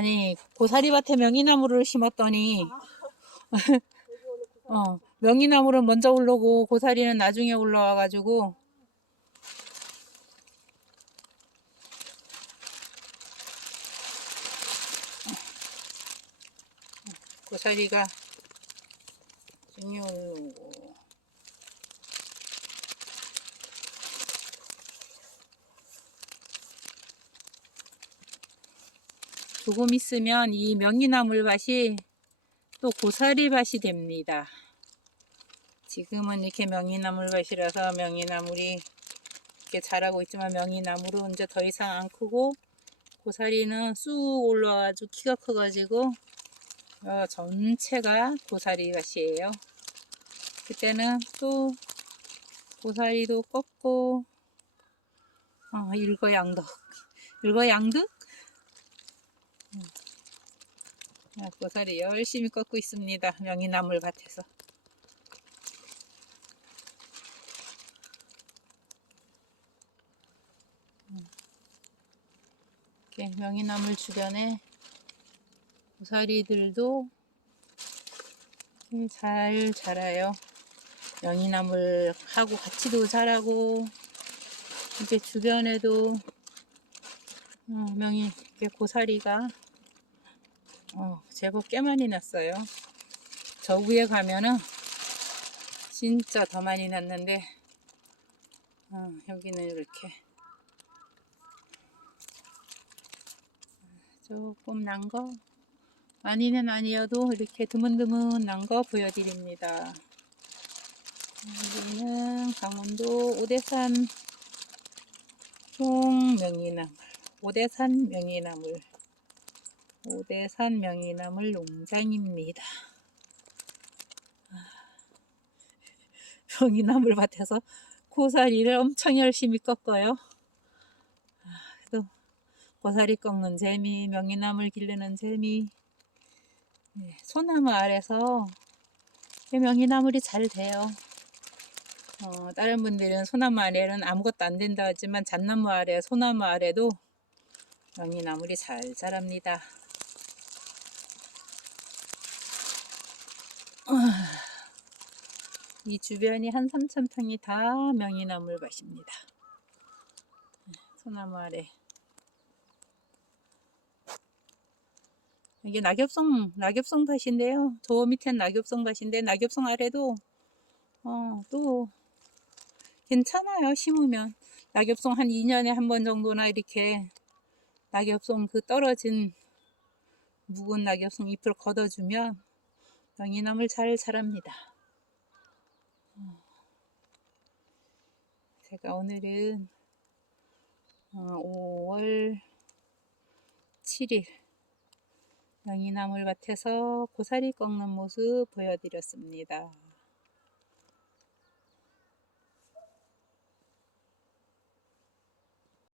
아니 고사리밭에 명이나무를 심었더니 어 명이나무는 먼저 올라오고 고사리는 나중에 올라와가지고 고사리가 중요 올라오고 조금 있으면 이 명이나물밭이 또 고사리밭이 됩니다. 지금은 이렇게 명이나물밭이라서 명이나물이 이렇게 자라고 있지만 명이나물은 이제 더 이상 안 크고 고사리는 쑥 올라와가지고 키가 커가지고 어, 전체가 고사리밭이에요. 그때는 또 고사리도 꺾고 어, 일거양득 일거양득 아, 고사리 열심히 꺾고 있습니다. 명이나물 밭에서. 음. 이렇게 명이나물 주변에 고사리들도 잘 자라요. 명이나물하고 같이도 자라고 이제 주변에도 어, 명이 이렇게 고사리가 어, 제법 꽤 많이 났어요. 저 위에 가면은 진짜 더 많이 났는데 어, 여기는 이렇게 조금 난 거 많이는 아니어도 이렇게 드문드문 난 거 보여드립니다. 여기는 강원도 오대산 송명이나물 오대산 명이나물 오대산 명이나물 농장입니다. 아, 명이나물 밭에서 고사리를 엄청 열심히 꺾어요. 아, 그래도 고사리 꺾는 재미, 명이나물 기르는 재미. 예, 소나무 아래서 명이나물이 잘 돼요. 어, 다른 분들은 소나무 아래는 아무것도 안 된다 하지만 잣나무 아래, 소나무 아래도 명이나물이 잘 자랍니다. 이 주변이 한 3,000평이 다 명이나물 밭입니다. 소나무 아래. 이게 낙엽송, 낙엽송 밭인데요. 저 밑엔 낙엽송 밭인데, 낙엽송 아래도, 어, 또, 괜찮아요. 심으면. 낙엽송 한 2년에 한 번 정도나 이렇게, 낙엽송 그 떨어진, 묵은 낙엽송 잎을 걷어주면, 명이나물 잘 자랍니다. 제가 오늘은 5월 7일 명이나물 밭에서 고사리 꺾는 모습 보여드렸습니다.